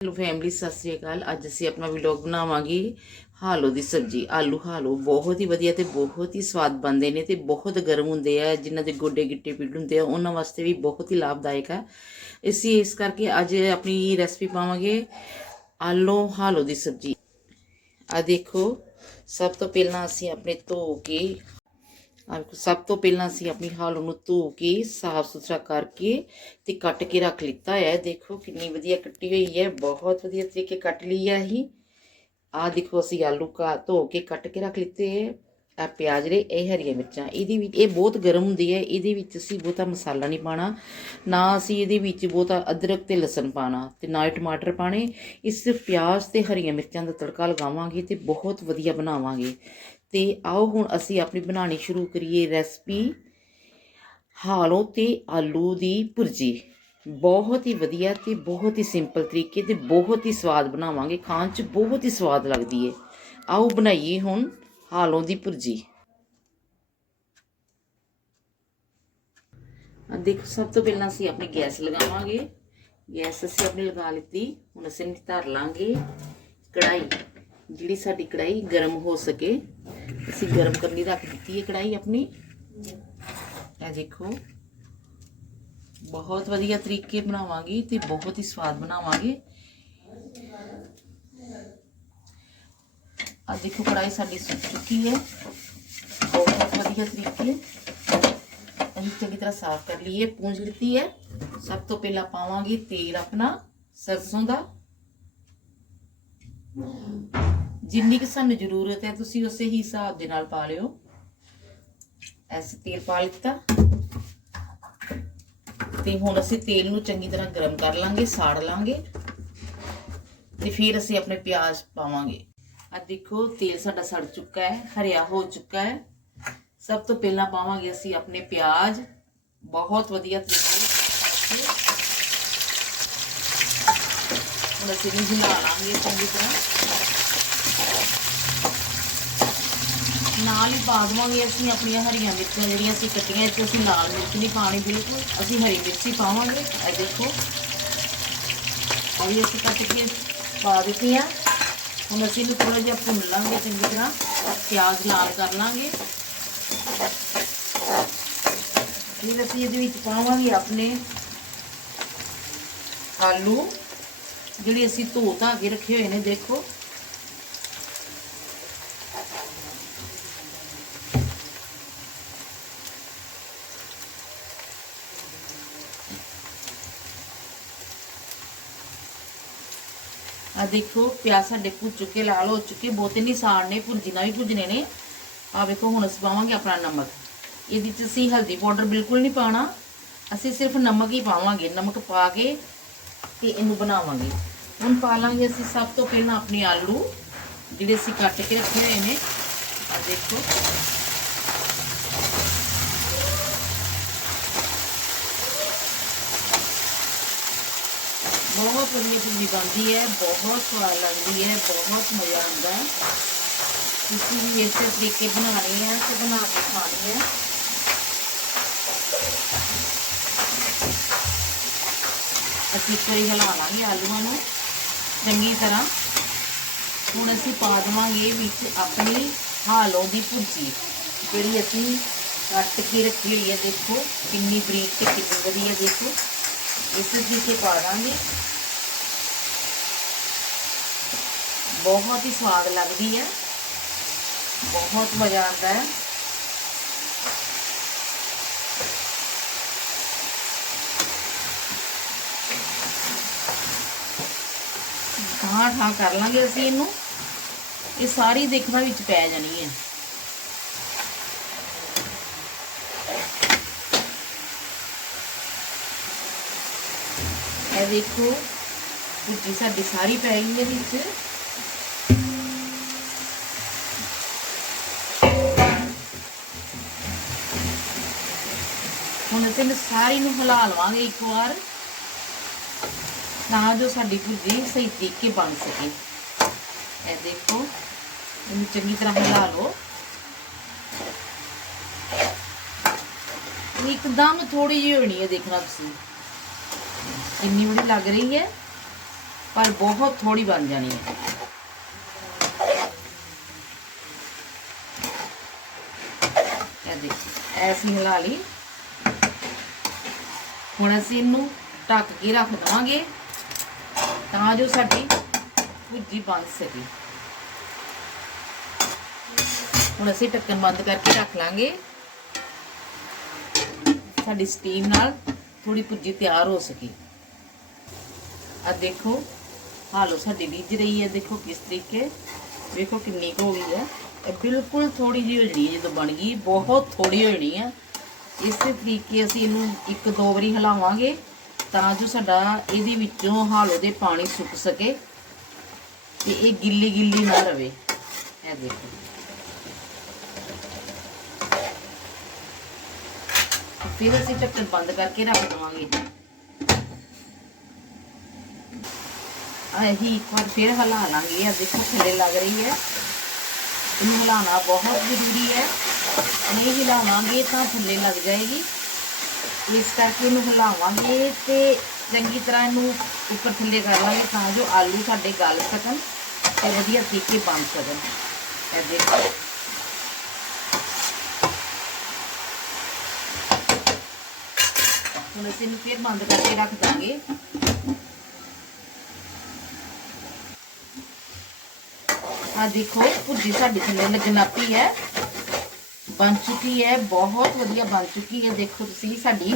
Hello family, Sat Sri ਅਕਾਲ। ਅੱਜ ਅਸੀਂ ਆਪਣਾ ਵਲੌਗ ਬਣਾਵਾਂਗੇ ਹਾਲੋ ਦੀ ਸਬਜ਼ੀ, ਆਲੂ ਹਾਲੋ। ਬਹੁਤ ਹੀ ਵਧੀਆ ਤੇ ਬਹੁਤ ਹੀ ਸਵਾਦ ਬਣਦੇ ਨੇ ਤੇ ਬਹੁਤ ਗਰਮ ਹੁੰਦੇ ਆ। ਜਿਨ੍ਹਾਂ ਦੇ ਗੋਡੇ ਗਿੱਟੇ ਪੀੜ ਹੁੰਦੇ ਆ, ਉਹਨਾਂ ਵਾਸਤੇ ਵੀ ਬਹੁਤ ਹੀ ਲਾਭਦਾਇਕ ਹੈ ਅਸੀਂ ਇਸ ਕਰਕੇ ਅੱਜ ਆਪਣੀ ਰੈਸਪੀ ਪਾਵਾਂਗੇ ਆਲੂ ਹਾਲੋ ਦੀ ਸਬਜ਼ੀ। ਆ ਦੇਖੋ, ਸਭ ਤੋਂ ਪਹਿਲਾਂ ਅਸੀਂ ਆਪਣੇ ਧੋ ਕੇ ਸਭ ਤੋਂ ਪਹਿਲਾਂ ਅਸੀਂ ਆਪਣੀ ਹਾਲੂ ਨੂੰ ਧੋ ਕੇ, ਸਾਫ਼ ਸੁਥਰਾ ਕਰਕੇ ਤੇ ਕੱਟ ਕੇ ਰੱਖ ਲਿੱਤਾ ਹੈ। ਦੇਖੋ ਕਿੰਨੀ ਵਧੀਆ ਕੱਟੀ ਹੋਈ ਹੈ, ਬਹੁਤ ਵਧੀਆ ਤਰੀਕੇ ਕੱਟ ਲਈ ਹੈ ਇਹ ਆ ਦੇਖੋ ਅਸੀਂ ਆਲੂ ਕਾ ਧੋ ਕੇ ਕੱਟ ਕੇ ਰੱਖ ਲਿੱਤੇ ਹੈ। ਆ ਪਿਆਜ਼ ਰੇ ਇਹ ਹਰੀਆਂ ਮਿਰਚਾਂ, ਇਹਦੇ ਵਿੱਚ ਇਹ ਬਹੁਤ ਗਰਮ ਹੁੰਦੀ ਹੈ, ਇਹਦੇ ਵਿੱਚ ਅਸੀਂ ਬਹੁਤਾ ਮਸਾਲਾ ਨਹੀਂ ਪਾਣਾ ਨਾ ਅਸੀਂ ਇਹਦੇ ਵਿੱਚ ਬਹੁਤਾ ਅਦਰਕ ਤੇ ਲਸਣ ਪਾਣਾ ਤੇ ਨਾ ਹੀ ਟਮਾਟਰ ਪਾਣੇ ਇਸ ਪਿਆਜ਼ ਤੇ ਹਰੀਆਂ ਮਿਰਚਾਂ ਦਾ ਤੜਕਾ ਲਗਾਵਾਂਗੇ ਤੇ ਬਹੁਤ ਵਧੀਆ ਬਣਾਵਾਂਗੇ। ਤੇ ਆਓ ਹੁਣ ਅਸੀਂ ਆਪਣੀ ਬਣਾਉਣੀ ਸ਼ੁਰੂ ਕਰੀਏ ਰੈਸਪੀ। ਹਾਲੋ ਤੇ ਆਲੂ ਦੀ ਭੁਰਜੀ। ਬਹੁਤ ਹੀ ਵਧੀਆ ਤੇ ਬਹੁਤ ਹੀ ਸਿੰਪਲ ਤਰੀਕੇ ਤੇ ਬਹੁਤ ਹੀ ਸਵਾਦ ਬਣਾਵਾਂਗੇ। ਖਾਣ 'ਚ ਬਹੁਤ ਹੀ ਸਵਾਦ ਲੱਗਦੀ ਹੈ ਆਓ ਬਣਾਈਏ ਹੁਣ ਹਾਲੋਂ ਦੀ ਭੁਰਜੀ। ਆ ਦੇਖੋ, ਸਭ ਤੋਂ ਪਹਿਲਾਂ ਅਸੀਂ ਆਪਣੀ ਗੈਸ ਲਗਾਵਾਂਗੇ। ਗੈਸ ਅਸੀਂ ਆਪਣੀ ਲਗਾ ਲਿੱਤੀ। ਹੁਣ ਅਸੀਂ ਧਰ ਲਾਂਗੇ ਕੜਾਈ ਜਿਹੜੀ ਸਾਡੀ ਕੜਾਈ ਗਰਮ ਹੋ ਸਕੇ, ਅਸੀਂ ਗਰਮ ਕਰਨੀ ਰੱਖ ਦਿੱਤੀ ਹੈ ਕੜਾਈ ਆਪਣੀ। ਇਹ ਦੇਖੋ, ਬਹੁਤ ਵਧੀਆ ਤਰੀਕੇ ਬਣਾਵਾਂਗੀ ਤੇ ਬਹੁਤ ਹੀ ਸਵਾਦ ਬਣਾਵਾਂਗੇ। ਆ ਦੇਖੋ ਕੜਾਈ ਸਾਡੀ ਸੁੱਕ ਚੁੱਕੀ ਹੈ। ਬਹੁਤ ਵਧੀਆ ਤਰੀਕੇ ਅਸੀਂ ਚੰਗੀ ਤਰ੍ਹਾਂ ਸਾਫ਼ ਕਰ ਲਈਏ, ਪੂੰਝ ਲਿੱਤੀ ਹੈ। ਸਭ ਤੋਂ ਪਹਿਲਾਂ ਪਾਵਾਂਗੇ ਤੇਲ ਆਪਣਾ ਸਰਸੋਂ ਦਾ। ਜਿੰਨੀ ਕਿ ਸਾਨੂੰ ਜ਼ਰੂਰਤ ਹੈ, ਤੁਸੀਂ ਉਸੇ ਹੀ ਹਿਸਾਬ ਦੇ ਨਾਲ ਪਾ ਲਿਓ। ਐਸੇ ਤੇਲ ਪਾ ਲਿੱਤਾ। ਤੇ ਹੁਣ ਅਸੀਂ ਤੇਲ ਨੂੰ ਚੰਗੀ ਤਰ੍ਹਾਂ ਗਰਮ ਕਰ ਲਾਂਗੇ, ਸਾੜ ਲਾਂਗੇ। ਤੇ ਫਿਰ ਅਸੀਂ ਆਪਣੇ ਪਿਆਜ਼ ਪਾਵਾਂਗੇ। ਆ ਦੇਖੋ, ਤੇਲ ਸਾਡਾ ਸੜ ਚੁੱਕਾ ਹੈ, ਹਰਿਆ ਹੋ ਚੁੱਕਾ ਹੈ। ਸਭ ਤੋਂ ਪਹਿਲਾਂ ਪਾਵਾਂਗੇ ਅਸੀਂ ਆਪਣੇ ਪਿਆਜ਼। ਬਹੁਤ ਵਧੀਆ ਤਰੀਕੇ ਨਾਲ ਹੁਣ ਅਸੀਂ ਇਹਨੂੰ ਹਿਲਾ ਲਾਂਗੇ ਚੰਗੀ ਤਰ੍ਹਾਂ। ਨਾਲ ਹੀ ਪਾ ਦੇਵਾਂਗੇ ਅਸੀਂ ਆਪਣੀਆਂ ਹਰੀਆਂ ਮਿਰਚਾਂ ਜਿਹੜੀਆਂ ਅਸੀਂ ਕੱਟੀਆਂ, ਇੱਥੇ ਅਸੀਂ ਲਾਲ ਮਿਰਚ ਨਹੀਂ ਪਾਣੀ ਬਿਲਕੁਲ। ਅਸੀਂ ਹਰੀ ਮਿਰਚ ਹੀ ਪਾਵਾਂਗੇ। ਇਹ ਦੇਖੋ। ਉਹ ਵੀ ਅਸੀਂ ਕੱਟ ਕੇ ਪਾ ਦਿੱਤੀ ਹੁਣ ਅਸੀਂ ਇਹਨੂੰ ਥੋੜਾ ਜਿਹਾ ਭੁੰਨ ਲਾਂਗੇ ਚੰਗੀ ਤਰ੍ਹਾਂ। ਪਿਆਜ਼ ਲਾਲ ਕਰ ਲਾਂਗੇ। ਫਿਰ ਅਸੀਂ ਇਹਦੇ ਵਿੱਚ ਪਾਵਾਂਗੇ ਆਪਣੇ ਆਲੂ, ਜਿਹੜੇ ਅਸੀਂ ਧੋ ਧਾ ਕੇ ਰੱਖੇ ਹੋਏ ਨੇ, ਦੇਖੋ। ਆ ਦੇਖੋ, ਪਿਆਜ਼ ਸਾਡੇ ਭੁੱਜ ਚੁੱਕੇ, ਲਾਲ ਹੋ ਚੁੱਕੇ, ਬਹੁਤੇ ਨਹੀਂ ਸਾੜਨੇ ਭੁੱਜਣਾ ਵੀ ਭੁੱਜਣੇ ਨੇ। ਆ ਵੇਖੋ, ਹੁਣ ਅਸੀਂ ਪਾਵਾਂਗੇ ਆਪਣਾ ਨਮਕ। ਇਹਦੇ 'ਚ ਅਸੀਂ ਹਲਦੀ ਪਾਊਡਰ ਬਿਲਕੁਲ ਨਹੀਂ ਪਾਣਾ ਅਸੀਂ ਸਿਰਫ ਨਮਕ ਹੀ ਪਾਵਾਂਗੇ, ਨਮਕ ਪਾ ਕੇ ਤੇ ਇਹਨੂੰ ਬਣਾਵਾਂਗੇ। ਹੁਣ ਪਾ ਲਾਂਗੇ ਅਸੀਂ ਸਭ ਤੋਂ ਪਹਿਲਾਂ ਆਪਣੇ ਆਲੂ, ਜਿਹੜੇ ਅਸੀਂ ਕੱਟ ਕੇ ਰੱਖੇ ਹੋਏ ਨੇ। ਆ ਦੇਖੋ। ਬਹੁਤ ਵਧੀਆ ਸਬਜ਼ੀ ਬਣਦੀ ਹੈ, ਬਹੁਤ ਸਵਾਦ ਲੱਗਦੀ ਹੈ, ਬਹੁਤ ਮਜ਼ਾ ਆਉਂਦਾ ਹੈ। ਤੁਸੀਂ ਵੀ ਇਸੇ ਤਰੀਕੇ ਬਣਾਣੀ ਹੈ ਤੇ ਬਣਾ ਕੇ ਖਾਣੀ ਹੈ ਅਸੀਂ ਇੱਕ ਵਾਰੀ ਹਿਲਾ ਲਾਂਗੇ ਆਲੂਆਂ ਨੂੰ। ਚੰਗੀ ਤਰ੍ਹਾਂ। ਹੁਣ ਅਸੀਂ ਪਾ ਦੇਵਾਂਗੇ ਵਿੱਚ ਆਪਣੀ ਹਾਲੋਂ ਦੀ ਭੁਰਜੀ, ਜਿਹੜੀ ਅਸੀਂ ਕੱਟ ਕੇ ਰੱਖੀ ਹੋਈ ਹੈ, ਦੇਖੋ ਕਿੰਨੀ ਬਰੀਕ ਤੇ ਕਿੰਨੀ ਵਧੀਆ, ਦੇਖੋ। ਇਸ ਤਰੀਕੇ ਪਾ ਦਾਂਗੇ। ਬਹੁਤ ਹੀ ਸਵਾਦ ਲੱਗਦੀ ਹੈ। ਬਹੁਤ ਮਜ਼ਾ ਆਉਂਦਾ ਹੈ। ਠਾਂ ਠਾਂ ਕਰ ਲਾਂਗੇ ਅਸੀਂ ਇਹਨੂੰ। ਇਹ ਸਾਰੀ ਦੇਖਣਾ ਵਿੱਚ ਪੈ ਜਾਣੀ ਹੈ। ਇਹ ਦੇਖੋ ਭੁੱਜੀ ਸਾਡੀ ਸਾਰੀ ਪੈ ਗਈ ਹੈ ਵਿੱਚ। ਹੁਣ ਅਸੀਂ ਇਹਨੂੰ ਸਾਰੀ ਨੂੰ ਹਿਲਾ ਲਵਾਂਗੇ ਇੱਕ ਵਾਰ, ਤਾਂ ਜੋ ਸਾਡੀ ਭੁੱਜੀ ਸਹੀ ਤਰੀਕੇ ਬਣ ਸਕੇ। ਇਹ ਦੇਖੋ, ਇਹਨੂੰ ਚੰਗੀ ਤਰ੍ਹਾਂ ਹਿਲਾ ਲਓ। ਇੱਕਦਮ ਥੋੜੀ ਜਿਹੀ ਹੋਣੀ ਹੈ, ਦੇਖਣਾ ਤੁਸੀਂ। ਕਿੰਨੀ ਬੜੀ ਲੱਗ ਰਹੀ ਹੈ, ਪਰ ਬਹੁਤ ਥੋੜੀ ਬਣ ਜਾਣੀ ਹੈ। ਇਹ ਦੇਖੋ, ਐਸੀ ਹਿਲਾ ਲਈ। ਹੁਣ ਅਸੀਂ ਇਹਨੂੰ ਢੱਕ ਕੇ ਰੱਖ ਦਵਾਂਗੇ ਤਾਂ ਜੋ ਸਾਡੀ ਭੁੱਜੀ ਬਣ ਸਕੇ। ਹੁਣ ਅਸੀਂ ਢੱਕਣ ਬੰਦ ਕਰਕੇ ਰੱਖ ਲਾਂਗੇ। ਸਾਡੀ ਸਟੀਮ ਨਾਲ ਥੋੜੀ ਭੁੱਜੀ ਤਿਆਰ ਹੋ ਸਕੇ। ਆ ਦੇਖੋ ਹਾਲੋ ਸਾਡੀ ਰਿੱਝ ਰਹੀ ਹੈ। ਦੇਖੋ ਕਿਸ ਤਰੀਕੇ ਵੇਖੋ ਕਿੰਨੀ ਕੁ ਹੋ ਗਈ ਹੈ। ਇਹ ਬਿਲਕੁਲ ਥੋੜੀ ਜਿਹੀ ਹੋ ਜਣੀ ਜਦੋਂ ਬਣ ਗਈ, ਬਹੁਤ ਥੋੜੀ ਹੋ ਜਣੀ ਹੈ। ਇਸੇ ਤਰੀਕੇ ਅਸੀਂ ਇਹਨੂੰ ਇੱਕ ਦੋ ਵਾਰੀ ਹਿਲਾਵਾਂਗੇ ਤਾਂ ਜੋ ਸਾਡਾ ਇਹਦੇ ਵਿੱਚੋਂ ਹਾਲੋ ਦੇ ਪਾਣੀ ਸੁੱਕ ਸਕੇ ਤੇ ਇਹ ਗਿੱਲੀ ਗਿੱਲੀ ਨਾ ਰਵੇ। ਇਹ ਦੇਖੋ। ਫਿਰ ਅਸੀਂ ਢੱਕਣ ਬੰਦ ਕਰਕੇ ਰੱਖ ਦਵਾਂਗੇ। ਆਹੀ ਇੱਕ ਵਾਰ ਫਿਰ ਹਿਲਾ ਲਾਂਗੇ। ਆ ਦੇਖੋ ਥੱਲੇ ਲੱਗ ਰਹੀ ਹੈ। ਇਹਨੂੰ ਹਿਲਾਉਣਾ ਬਹੁਤ ਜ਼ਰੂਰੀ ਹੈ ਨਹੀਂ ਹਿਲਾਵਾਂਗੇ ਤਾਂ ਥੱਲੇ ਲੱਗ ਜਾਏਗੀ ਇਸ ਕਰਕੇ ਇਹਨੂੰ ਹਿਲਾਵਾਂਗੇ ਤੇ ਚੰਗੀ ਤਰ੍ਹਾਂ ਇਹਨੂੰ ਉੱਪਰ ਥੱਲੇ ਕਰ ਲਾਂਗੇ ਤਾਂ ਜੋ ਆਲੂ ਸਾਡੇ ਗਲ ਸਕਣ ਤੇ ਵਧੀਆ ਤਰੀਕੇ ਬਣ ਸਕਣ ਇਹ ਦੇਖੋ ਹੁਣ ਅਸੀਂ ਇਹਨੂੰ ਫਿਰ ਬੰਦ ਕਰਕੇ ਰੱਖ ਦਾਂਗੇ ਆ ਦੇਖੋ ਭੁੱਜੀ ਸਾਡੀ ਥੱਲੇ ਲੱਗਣ ਪਈ ਹੈ। ਬਣ ਚੁੱਕੀ ਹੈ, ਬਹੁਤ ਵਧੀਆ ਬਣ ਚੁੱਕੀ ਹੈ। ਦੇਖੋ ਤੁਸੀਂ ਸਾਡੀ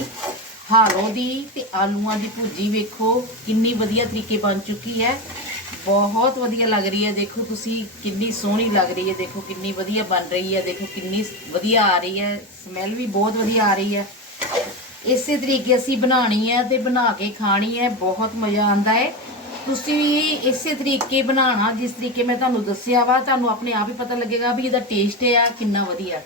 ਹਾਲੋ ਦੀ ਤੇ ਆਲੂਆਂ ਦੀ ਭੁਰਜੀ ਵੇਖੋ, ਕਿੰਨੀ ਵਧੀਆ ਤਰੀਕੇ ਬਣ ਚੁੱਕੀ ਹੈ। ਬਹੁਤ ਵਧੀਆ ਲੱਗ ਰਹੀ ਹੈ। ਦੇਖੋ ਤੁਸੀਂ ਕਿੰਨੀ ਸੋਹਣੀ ਲੱਗ ਰਹੀ ਹੈ। ਦੇਖੋ ਕਿੰਨੀ ਵਧੀਆ ਬਣ ਰਹੀ ਹੈ। ਦੇਖੋ ਕਿੰਨੀ ਵਧੀਆ ਆ ਰਹੀ ਹੈ। ਸਮੈਲ ਵੀ ਬਹੁਤ ਵਧੀਆ ਆ ਰਹੀ ਹੈ। ਇਸੇ ਤਰੀਕੇ ਅਸੀਂ ਬਣਾਣੀ ਹੈ ਤੇ ਬਣਾ ਕੇ ਖਾਣੀ ਹੈ। ਬਹੁਤ ਮਜ਼ਾ ਆਉਂਦਾ ਹੈ। ਤੁਸੀਂ ਵੀ ਇਸੇ ਤਰੀਕੇ ਬਣਾਉਣਾ, ਜਿਸ ਤਰੀਕੇ ਮੈਂ ਤੁਹਾਨੂੰ ਦੱਸਿਆ ਵਾ, ਤੁਹਾਨੂੰ ਆਪਣੇ ਆਪ ਹੀ ਪਤਾ ਲੱਗੇਗਾ ਵੀ ਇਹਦਾ ਟੇਸਟ ਆ, ਕਿੰਨਾ ਵਧੀਆ।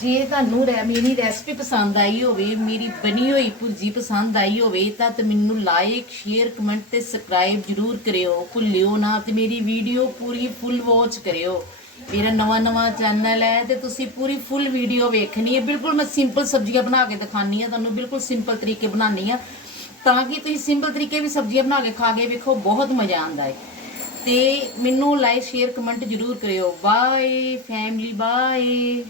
ਜੇ ਤੁਹਾਨੂੰ ਰੈ ਮੇਰੀ ਰੈਸਪੀ ਪਸੰਦ ਆਈ ਹੋਵੇ, ਮੇਰੀ ਬਣੀ ਹੋਈ ਭੁਰਜੀ ਪਸੰਦ ਆਈ ਹੋਵੇ, ਤਾਂ ਤੇ ਮੈਨੂੰ ਲਾਈਕ ਸ਼ੇਅਰ ਕਮੈਂਟ ਤੇ ਸਬਸਕ੍ਰਾਈਬ ਜਰੂਰ ਕਰਿਓ, ਭੁੱਲਿਓ ਨਾ ਤੇ ਮੇਰੀ ਵੀਡੀਓ ਪੂਰੀ ਫੁੱਲ ਵਾਚ ਕਰਿਓ। ਮੇਰਾ ਨਵਾਂ ਨਵਾਂ ਚੈਨਲ ਹੈ ਤੇ ਤੁਸੀਂ ਪੂਰੀ ਫੁੱਲ ਵੀਡੀਓ ਵੇਖਣੀ ਹੈ। ਬਿਲਕੁਲ ਮੈਂ ਸਿੰਪਲ ਸਬਜ਼ੀਆਂ ਬਣਾ ਕੇ ਦਿਖਾਨੀ ਆ ਤੁਹਾਨੂੰ ਬਿਲਕੁਲ ਸਿੰਪਲ ਤਰੀਕੇ ਬਣਾਉਣੀ ਆ ਤਾਂ ਕਿ ਤੁਸੀਂ ਸਿੰਪਲ ਤਰੀਕੇ ਵੀ ਸਬਜ਼ੀਆਂ ਬਣਾ ਕੇ ਖਾ ਕੇ ਵੇਖੋ, ਬਹੁਤ ਮਜ਼ਾ ਆਉਂਦਾ ਹੈ। ਤੇ ਮੈਨੂੰ ਲਾਈਕ ਸ਼ੇਅਰ ਕਮੈਂਟ ਜਰੂਰ ਕਰਿਓ। Bye family bye